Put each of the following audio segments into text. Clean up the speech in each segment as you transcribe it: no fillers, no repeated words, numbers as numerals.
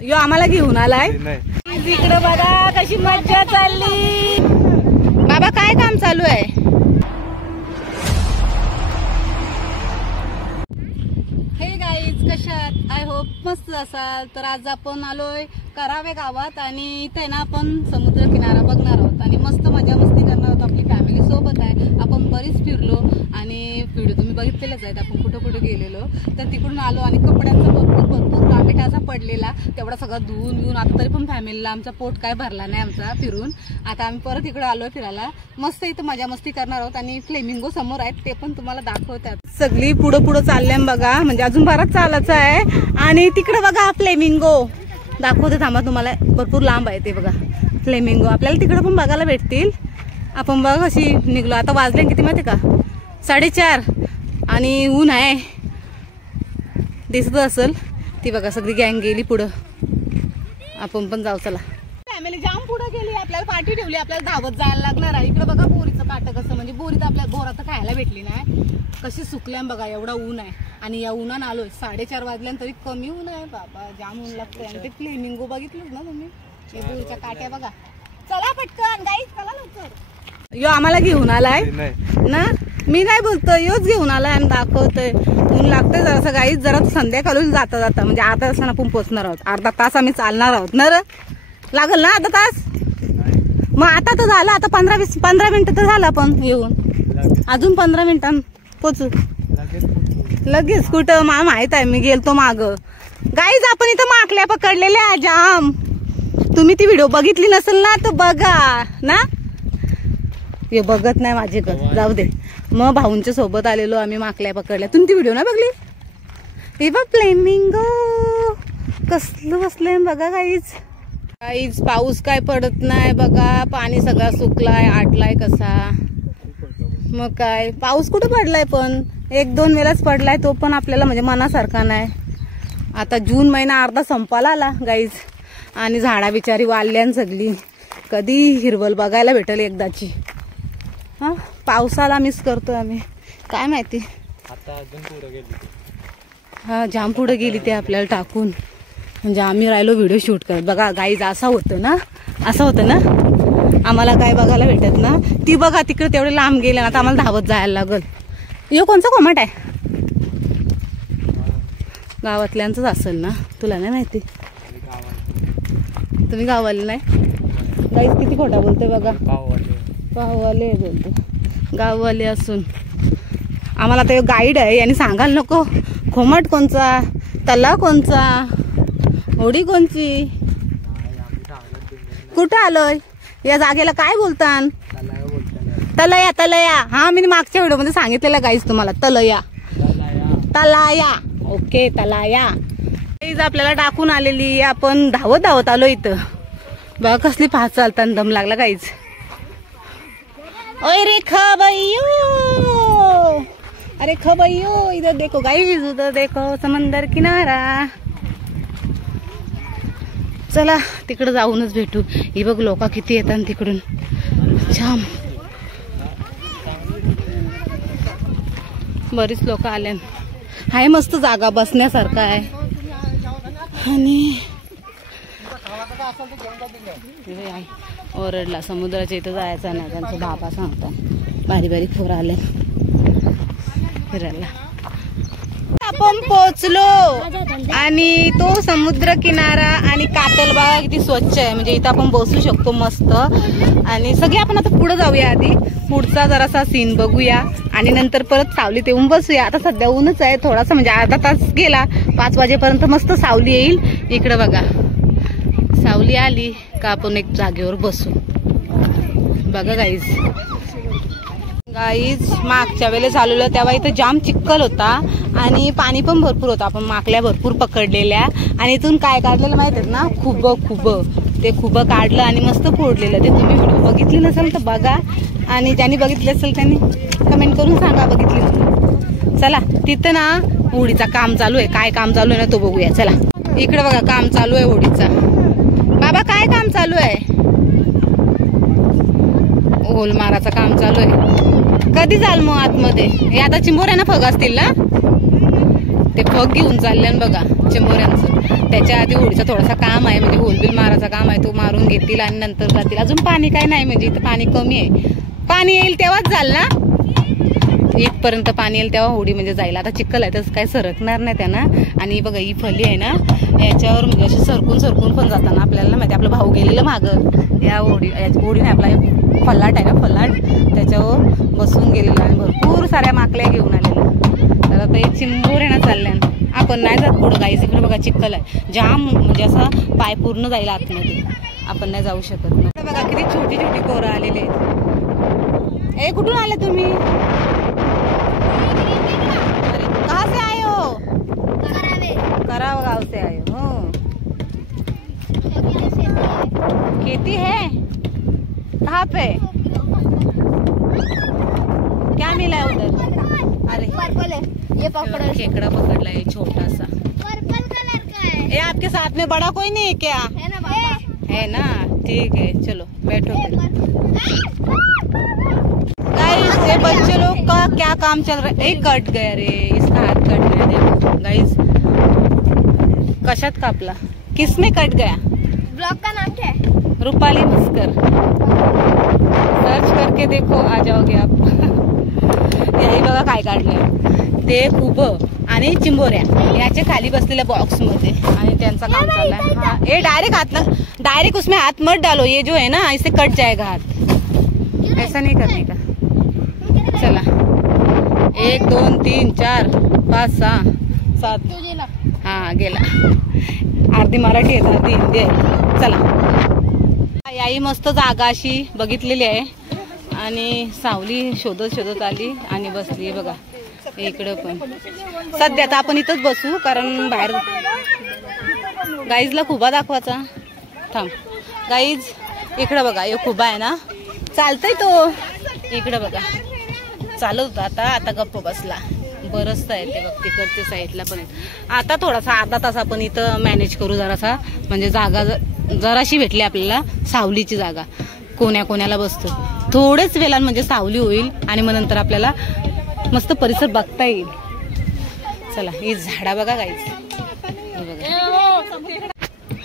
यो आम्हाला घेऊन आलाय इकडे बघा कशी मज्जा चालली। बाबा काय काम चालू आहे? हे गाईज कशात आय होप मस्त असाल। तर आज आपण आलोय करावे गावात आणि इथे ना आपण समुद्र किनारा बघणार आहोत आणि मस्त मजा मस्ती करणार आहोत। आपली फॅमिली सोबत आहे। आपण बरीच फिरलो आणि व्हिडिओ तुम्ही बघितलेलेच आहेत आपण कुठं कुठं गेलेलो। तर तिकडून आलो आणि कपड्यांचा भरपूर गामेट असा पडलेला तेवढा सगळं धुवून आता तरी पण फॅमिलीला आमचा पोट काय भरला नाही आमचा फिरून। आता आम्ही परत इकडे आलोय फिरायला। मस्त इथं मजा मस्ती करणार आहोत आणि फ्लेमिंगो समोर आहेत ते पण तुम्हाला दाखवतात। सगळी पुढं चालल्या बघा, म्हणजे अजून बराच चालायचं आहे। आणि तिकडे बघा फ्लेमिंगो दाखवते थांबा तुम्हाला, भरपूर लांब आहे ते बघा फ्लेमिंगो। आपल्याला तिकडे पण बघायला भेटतील। आपण बघा कशी निघलो। आता वाजले किती माहिती का 4:30 आणि ऊन आहे दिसत असेल। ती बघा सगळी गँग गेली पुढं, आपण पण जाऊ चला। फॅमिली जाम पुढे गेली, आपल्याला पार्टी ठेवली, आपल्याला धावत जायला लागणार आहे। इकडे बघा बोरीचं काट कसं, म्हणजे बोरी तर आपल्याला बोरात खायला भेटली नाही, कशी सुकल्या बघा। एवढा ऊन आहे आणि या उन्हानं आलोय 4:30 वाजल्यानंतर तरी कमी ऊन आहे बाबा, जाम ऊन लागतंय। आणि ते फ्लेमिंगो बघितलं ना तुम्ही, ते बोरीच्या काट्या बघा। चला पटकन गाईस चला लवकर। यो आम्हाला घेऊन आलाय ना, मी नाही बोलतोय, योच घेऊन आलाय आणि दाखवतोय। ऊन लागतंय जरासं गाईस, जरा संध्याकाळून जाता म्हणजे आता असताना आपण पोहोचणार आहोत। अर्धा तास आम्ही चालणार आहोत ना रे, लागल ना अर्धा तास? मग आता तर झालं, आता 15 मिनिटं तर झालं आपण येऊन, अजून 15 मिनिटां पोचू लगेच। कुठं मला माहित आहे, मी गेलतो माग गाईज। आपण इथं माकल्या पकडलेल्या जाम, तुम्ही ती व्हिडिओ बघितली नसेल ना तर बघा ना। हे बघत नाही माझ्याकडे, जाऊ दे। मग भाऊंच्या सोबत आलेलो आम्ही, माकल्या पकडल्या। तुम्ही ती व्हिडिओ ना बघली? हे बघ फ्लेमिंगो कसलं बसलंय बघा गाईज। गाईज पाऊस काय पडत नाही बघा, पाणी सगळा सुकलाय, आटलाय कसा। मग काय पाऊस कुठं पडलाय, पण 1-2 वेळाच पडलाय, तो पण आपल्याला म्हणजे मनासारखा नाही। आता जून महिना अर्धा संपायला आला गाईज आणि झाडा बिचारी वाढल्यान सगळी, कधी हिरवल बघायला भेटेल एकदाची। हा पावसाला मिस करतोय आम्ही, काय माहिती आता अजून पुढे गेली। हा जाम पुढे गेली ते आपल्याला टाकून, म्हणजे आम्ही राहिलो व्हिडिओ शूट करत बघा गाईज। असं होतं ना आम्हाला काय बघायला भेटत ना। ती बघा तिकडे तेवढे लांब गेले ना, आता आम्हाला धावत जायला लागल। यो कोणचा कोमट आहे? गावातल्यांचंच असेल ना, तुला नाही माहिती? तुम्ही गाववाले नाही गाईज, किती खोटा बोलतोय बघा। गाववाले बोलतो, गाववाले असून आम्हाला ते गाईड आहे यांनी सांगायला नको खोमट कोणचा, तलाव कोणचा, होडी कोणची, कुठं आलोय, या जागेला काय बोलतान? तलया। हा मी मागच्या व्हिडिओ मध्ये सांगितलेलं गाईज तुम्हाला, तलया। ओके तलाया। आपल्याला टाकून आलेली, आपण धावत आलो इथं बघा। कसली फास्ट चालताना दम लागला गाईज। ओय रे खबैयो, अरे खबैयो इधर देखो गाईज, उधर देखो समंदर किनारा। चला तिकडे जाऊनच भेटू। ही बघ लोक किती येतात तिकडून, छान बरीच लोक आल्या। हाय मस्त जागा बसण्यासारखा आहे आणि ओरडला समुद्राच्या इथं जायचं नाही, त्यांचं बाबा सांगतात। बारी फोर आले फिरायला। आपण पोहोचलो आणि तो समुद्र किनारा आणि कातल बघा किती स्वच्छ आहे, म्हणजे इथं आपण बसू शकतो मस्त। आणि सगळे आपण आता पुढे जाऊया, आधी पुढचा जरासा सीन बघूया आणि नंतर परत सावलीत येऊन बसूया। आता सध्या ऊनच आहे थोडासा, म्हणजे अर्धा तास गेला, 5 वाजेपर्यंत मस्त सावली येईल। इकडे बघा सावली आली का आपण एक जागेवर बसू बघा गाईज। मागच्या वेळेस आलेलो तेव्हा इथं जाम चिखल होता आणि पाणी पण भरपूर होतं। आपण माकल्या भरपूर पकडलेल्या आणि इथून काय काढलेलं माहित आहेत ना, खुब ते खुबं काढलं आणि मस्त फोडलेलं। ते तुम्ही व्हिडिओ बघितली नसेल तर बघा, आणि ज्यांनी बघितले असेल त्यांनी कमेंट करून सांगा बघितली। चला तिथं ना होडीचा काम चालू आहे, काय काम चालू आहे ना तो बघूया चला। इकडे बघा काम चालू आहे होडीचा। बाबा काय काम चालू आहे? होल माराचं काम चालू आहे। कधी जाल मग आतमध्ये? हे आता चिंबोऱ्यांना फग असतील ना, ते फग घेऊन चालले बघा चिंबोऱ्यांचं। त्याच्या आधी होडीचा थोडासा काम आहे, म्हणजे होलबिल मारायचा काम आहे, तो मारून घेतील आणि नंतर जातील. अजून पाणी काय नाही, म्हणजे इथं पाणी कमी आहे. पाणी येईल तेव्हाच जाल ना, इथपर्यंत पाणी येईल तेव्हा होडी म्हणजे जाईल. आता चिखल आहे तसं काय सरकणार नाही त्यांना. आणि बघा ही फली आहे ना, याच्यावर म्हणजे अशी सरकून सरकून पण जाताना आपल्याला माहिती, आपला भाऊ गेलेलं मागं या होडीने आपला फलाट आहे ना, फलाट त्याच्यावर बसून गेलेला आणि भरपूर साऱ्या माकल्या घेऊन आलेल्या. तर आता एक चिंबोर आहे ना चालल्या, आपण नाही जात पुढं गाईस. इकडे बघा चिखल आहे जाम, म्हणजे असा पाय पूर्ण जाईल आतमध्ये, आपण नाही जाऊ शकत ना. बघा किती छोटी छोटी पोरं आलेली आहेत. ए कुठून आले तुम्ही? कहाँ से आए हो? कराव गांव से आए हो. खेती है कहाँ पे? क्या मिला है उधर? अरे पर्पल है, ये पकड़ा, खेकड़ा पकड़ है छोटा सा, पर्पल कलर का है. ये आपके साथ में बड़ा कोई नहीं है क्या? है ना बाबा, है ना, ठीक है चलो बैठो. गाइस ये बच्चे लोग का क्या काम चल रहा है? एक कट गया रे, इसका हाथ कट गया. देखो गाइस कशात कापला, किसने कट गया? ब्लॉग का नाम क्या है? रूपाली मुस्कर. सर्च करके देखो आ जाओगे आप. यही बघा काय काढलंय ते खूप आणि चिंबोऱ्या याच्या खाली बसलेल्या बॉक्स मध्ये, आणि त्यांचा काम चाललाय. हाँ ये डायरेक्ट उसमें हाथ मत डालो, ये जो है ना इससे कट जाएगा हाथ, ऐसा नहीं करने का. चला 1 2 3 4 5 6 7. हा गेला. अर्धी मराठी आहे अर्धी हिंदी आहे. चला याही मस्त जागा अशी बघितलेली आहे आणि सावली शोधत शोधत आली आणि बसली. बघा इकडं पण सध्या तर आपण इथंच बसू, कारण बाहेर गाईजला खुबा दाखवायचा. थांब गाईज, इकडं बघा हे खुबा आहे ना, चालतंय तो. इकडं बघा चालत होता, आता गप्प बसला. बरंच आहे ते बघ, तिकडच्या साईडला पण. आता थोडासा अर्धा तास आपण इथं मॅनेज करू जरासा, म्हणजे जागा जराशी भेटली आपल्याला सावलीची जागा. कोण्याला बसतो थोडेच वेळान, म्हणजे सावली होईल आणि मग नंतर आपल्याला मस्त परिसर बघता येईल. चला ही झाडा बघा गाईच,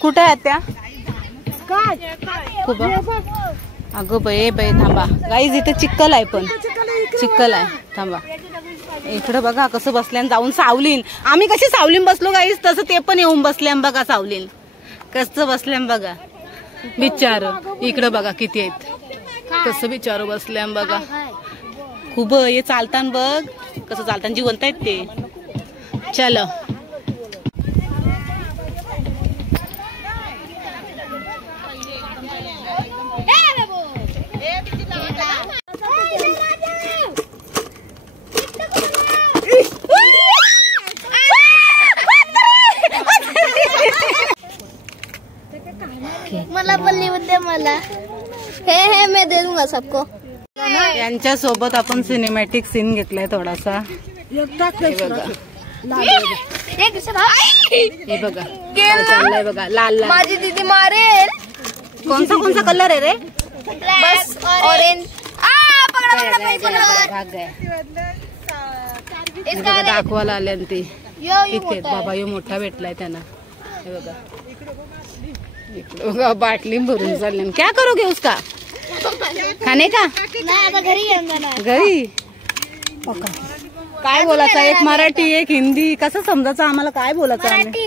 कुठे आहेत त्या? खूप अगं बाई थांबा गाईज, इथे चिखल आहे, पण चिखल आहे. थांबा इकडं बघा कसं बसल्यान जाऊन सावलीन. आम्ही कशी सावलीन बसलो गाईज, तसं ते पण येऊन बसल्यान बघा सावलीन, कसं बसल्यान बघा बिचार. इकडं बघा किती आहेत, कसं बिचार बसल्यान बघा. खूप हे चालतान बघ, कसं चालतान जिवंत आहेत ते. चलो मला बॉलीवुड दे, मला हे मैं दे दूंगा सबको. यांच्या सोबत आपण सिनेमॅटिक सीन घेतलाय थोडासा. हे बघा हे बघा चाललंय बघा, लाल लाल. माझी दीदी मारेल. कोणता कलर आहे रे? बस ऑरेंज. भाग गया. इसका दाखवायला आले ते इथे. बाबा यो मोठा भेटलाय त्यांना. हे बघा बघा बाटली भरून चालले. क्या करोगे उसका? खाने का? आता घरी काय बोलायचं? एक मराठी एक हिंदी, कसं समजायचं आम्हाला? काय बोलायचं? मराठी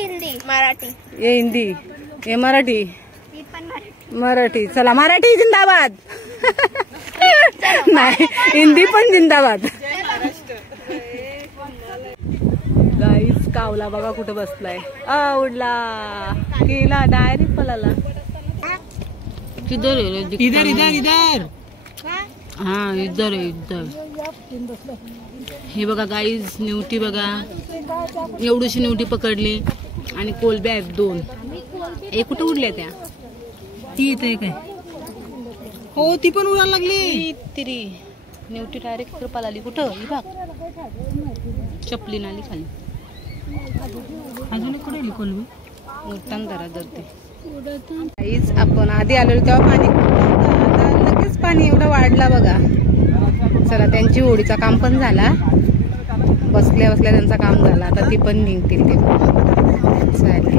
ये हिंदी ये मराठी. मराठी चला, मराठी जिंदाबाद. नाही हिंदी पण जिंदाबाद. गाईस कावला बघा कुठे बसलाय. उडला गेला डायरेक्ट पळाला. किधर है? इधर इधर इधर. हाँ इधर है इधर. हे बघा गाईज निवटी बघा, एवढीशी निवटी पकडली आणि कोलब्या आहेत 2. एक कुठे उडल्या त्या? ती इथे काय? हो ती पण उडायला लागली. तिरी निवटी डायरेक्ट कृपाला आली. कुठं? ही बघ चपली नाली खाली. अजून कुठे कोलबी उडताना धरा धरते. आपण आधी आलेलो तेव्हा पाणी आता लगेच पाणी एवढं वाढला बघा. चला त्यांची होडीचा काम पण झाला, बसल्या बसल्या त्यांचा काम झाला. आता ती पण निघतील ते. चालेल.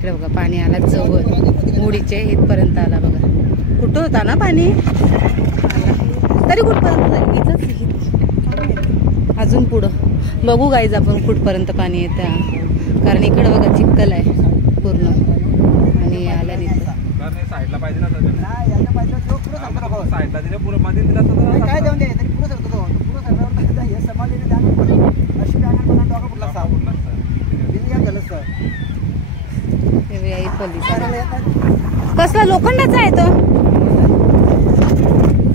इकडे बघा पाणी आला जवळ, होडीचे इथपर्यंत आला बघा. कुठं होता ना पाणी, तरी कुठपर्यंत जाईल इथंच, अजून पुढं बघू गाईज आपण कुठपर्यंत पाणी येतं. कारण इकडे बघा चिखल आहे पूर्ण आणि आल्या तिथं. साईडला पाहिजे ना, साईडला दिलं पुरं मध्ये दिला तर काय देऊन द्यायचं पुरं सरतो तो पुरं सरतो हे समाजने द्यायला पडलं अशी बॅनर बनवून टाका कुठला साप दिली या झालं सर. हे आई पोलीस कसला लोखंडाचा आहे तो,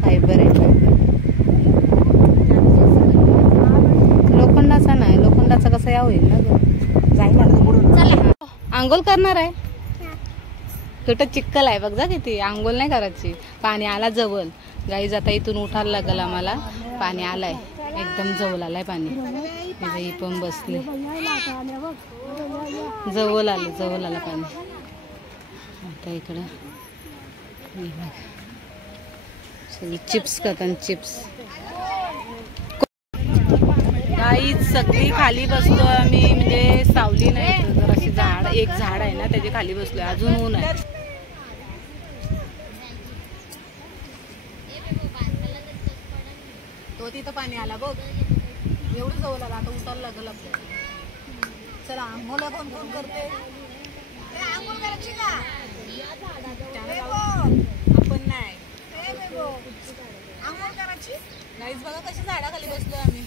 फायबर आहे लोखंडाचा नाही, लोखंडाचा कसा या होईल ना जाईल. आंघोळ करणार आहे कुठं चिक्कल आहे बघ जा किती, आंघोळ नाही करायची. पाणी आला जवळ गाईज, आता इथून उठायला लागल आम्हाला. पाणी आलाय एकदम जवळ आलाय पाणी. ही पण बसले जवळ आलं पाणी. आता इकडं सगळी चिप्स करतात चिप्स. गाईज सगळी खाली बसलो आम्ही, म्हणजे सावली नाही तर अशी झाड, एक झाड आहे ना त्याच्या खाली बसलोय. अजून ऊन आहे. तो तिथं पाणी आला बघ, एवढं जवळ आला. आता उतारला लागल आपल्याला. चला आंघोळ कोण कोण करते, आंघोळ करायची का आपण नाही आंघोळ करायची. गाईज बघा कशी झाडाखाली बसलोय आम्ही.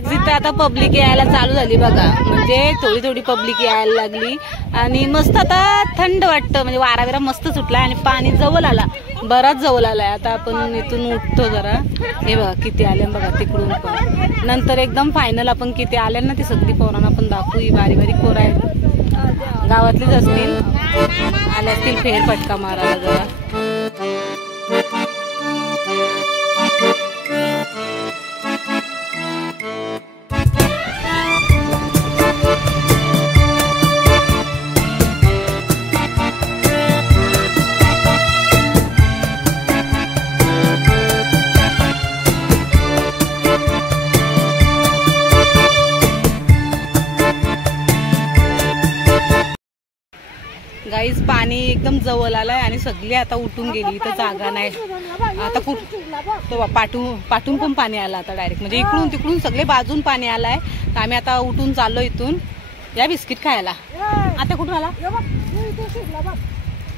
जिथे आता पब्लिक यायला चालू झाली बघा, म्हणजे थोडी थोडी पब्लिक यायला लागली आणि मस्त आता थंड वाटतं, म्हणजे वारा मस्त सुटला आणि पाणी जवळ आला, बराच जवळ आलाय. आता आपण इथून उठतो जरा. हे बघा किती आले बघा तिकडून पण. नंतर एकदम फायनल आपण किती आले ना ती सगळी पोरांना पण दाखवू. ही बारी बारीक पोरं आहेत, गावातलीच असतील, आल्या असतील फेर फटका मारायला जरा. गाईज पाणी एकदम जवळ आलाय आणि सगळी आता उठून गेली, इथं जागा नाही आता. कुठं पाठून पण पाणी आलं आता डायरेक्ट, म्हणजे इकडून तिकडून सगळे बाजून पाणी आलाय. तर आम्ही आता उठून चाललो इथून. या बिस्किट खायला. आता कुठून आला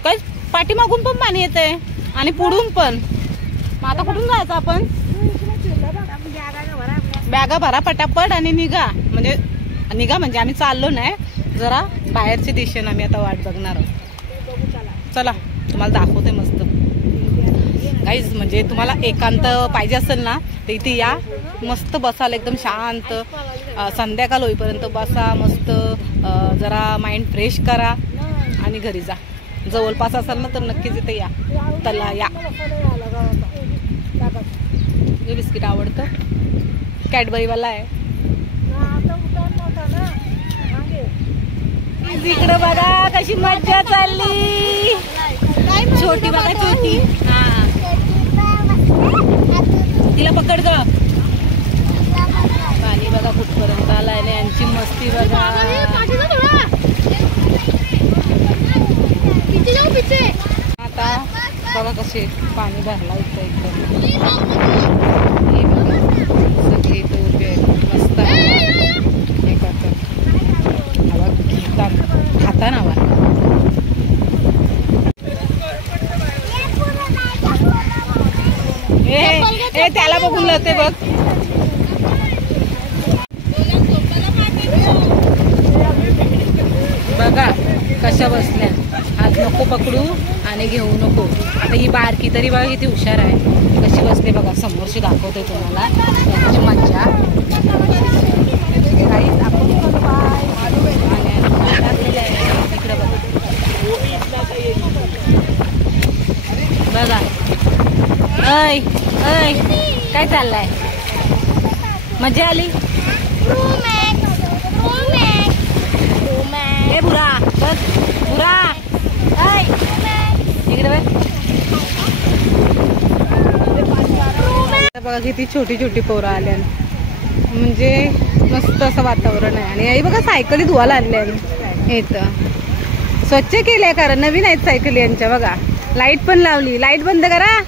काय, पाठीमागून पण पाणी येतंय आणि पुढून पण. मग आता कुठून जायचं आपण, बॅगा भरा पटापट आणि निघा. म्हणजे आम्ही चाललो नाही, जरा बाहेरच्या दिशेने आम्ही आता वाट बघणार आहोत. चला तुम्हाला दाखवते मस्त गाईज. म्हणजे तुम्हाला एकांत पाहिजे असेल ना तर इथे या, मस्त बसाल एकदम शांत. संध्याकाळ होईपर्यंत बसा मस्त, जरा माइंड फ्रेश करा आणि घरी जा. जवळपास असाल ना तर नक्कीच इथे या, तला या. हे बिस्किट आवडतं, कॅडबरीवाला आहे. इकडं बघा कशी मज्जा चालली. छोटी बघा छोटी, हा तिला पकड ग. पाणी बघा कुठपर्यंत आलाय ना, यांची मस्ती बघा. आता बघा कसे पाणी भरला इथं एकदम. सगळे इथं उभे मस्त हे करतात, खाता ना वा. ए त्याला बघून लावते बघ. बघा कशा बसल्या, हात नको पकडू आणि घेऊ नको. आता ही बारकी तरी बघा किती हुशार आहे, कशी बसते बघा. समोरशी दाखवते तुम्हाला त्याची मज्जा. इकडे बघा ऐ ऐ काय चाललंय, मजा आली. ए बुरा बघ, बुरा ऐ इकडे बघ. बघा किती छोटी छोटी पोरं आल्या. म्हणजे मस्त असं वातावरण आहे. आणि आई बघा सायकली धुवायला आणल्या इथं, स्वच्छ केल्या कारण नवीन आहेत सायकली यांच्या. बघा लाईट पण लावली. लाईट बंद करा,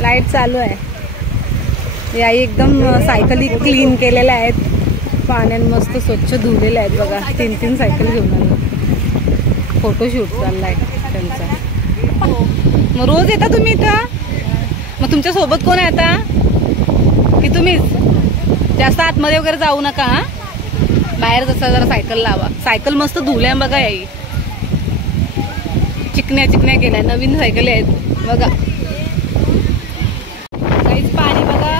लाईट चालू आहे. आई एकदम सायकली क्लीन केलेल्या आहेत, पाण्यात मस्त स्वच्छ धुवलेल्या आहेत. बघा 3 सायकल घेऊन आलो. फोटोशूट चाललाय त्यांचा. मग रोज येता तुम्ही इथं? मग तुमच्या सोबत कोण आहे आता की तुम्हीच? जास्त आतमध्ये वगैरे जाऊ नका हा, बाहेर जसा जरा सायकल लावा. सायकल मस्त धुवल्या बघा आई, चिकन्या केल्या. नवीन सायकली आहेत बघा. काहीच पाणी बघा.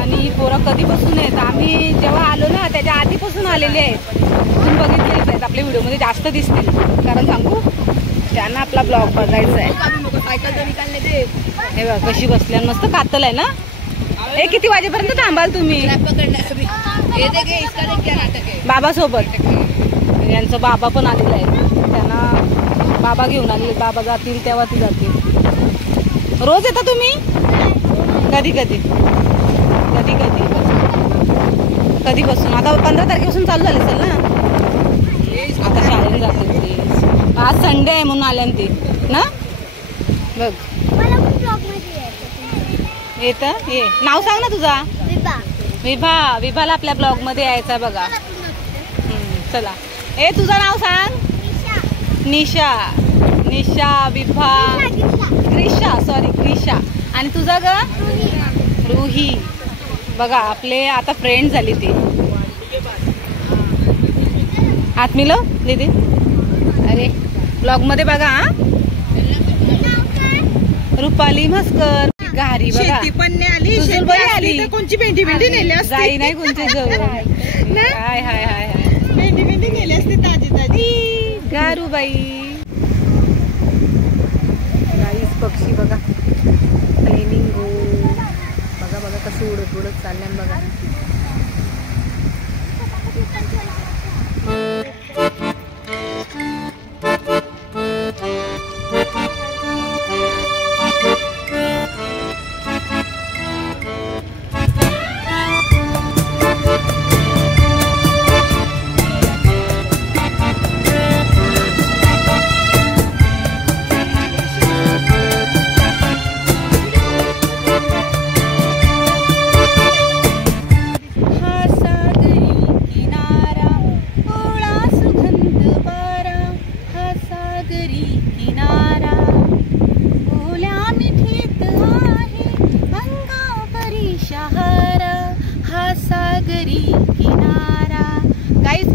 आणि पोरं कधीपासून आहेत, आम्ही जेव्हा आलो ना त्याच्या आधीपासून आलेले आहेत. तुम्ही बघितलेच आहेत, आपल्या व्हिडिओमध्ये जास्त दिसतील. कारण सांगू त्यांना आपला ब्लॉग बघायचा आहे. हे बघा कशी बसल्या, मस्त कातल आहे ना. हे किती वाजेपर्यंत थांबाल तुम्ही? बाबा सोबत. यांचं बाबा पण आलेला आहे, त्यांना बाबा घेऊन आलेले. बाबा जातील तेव्हा ती जातील. रोज येता तुम्ही? कधी कधीपासून? आता 15 तारखेपासून चालू झाले असेल ना. आता शाळेत जाते ते. आज संडे आहे म्हणून आल्या ती ना. बघ येत ये. नाव सांग ना तुझा. विभाला आपल्या ब्लॉग मध्ये यायचा बघा. चला ए तुझं नाव सांग. निशा विभा ग्रीशा. आणि तुझा ग? रुही. बघा आपले आता फ्रेंड झाली ती. हात मिलो दीदी. अरे ब्लॉग मध्ये बघा हा. रुपाली म्हस्कर घारी बघा. आली कोणची भेंडी नेली असते. जाई नाही कोणच्या जवळ. हाय हाय हाय हाय. भेंडी नेली असते ताजी गारूबाई. गाईस पक्षी बघा. फ्लेमिंगो बघा कसं उडत चाललंय बघा.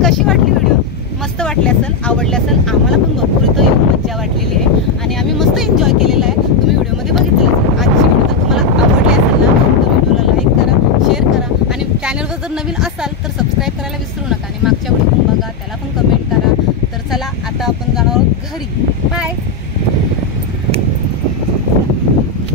कशी वाटली व्हिडिओ? मस्त वाटली असेल, आवडली असेल. आम्हाला पण भरपूर इथं येऊन मज्जा वाटलेली आहे आणि आम्ही मस्त एन्जॉय केलेला आहे. तुम्ही व्हिडिओमध्ये बघितलं. आजची व्हिडिओ जर तुम्हाला आवडली असेल ना तर व्हिडिओला लाईक करा, शेअर करा आणि चॅनलवर जर नवीन असाल तर सबस्क्राईब करायला विसरू नका. आणि मागच्या व्हिडिओ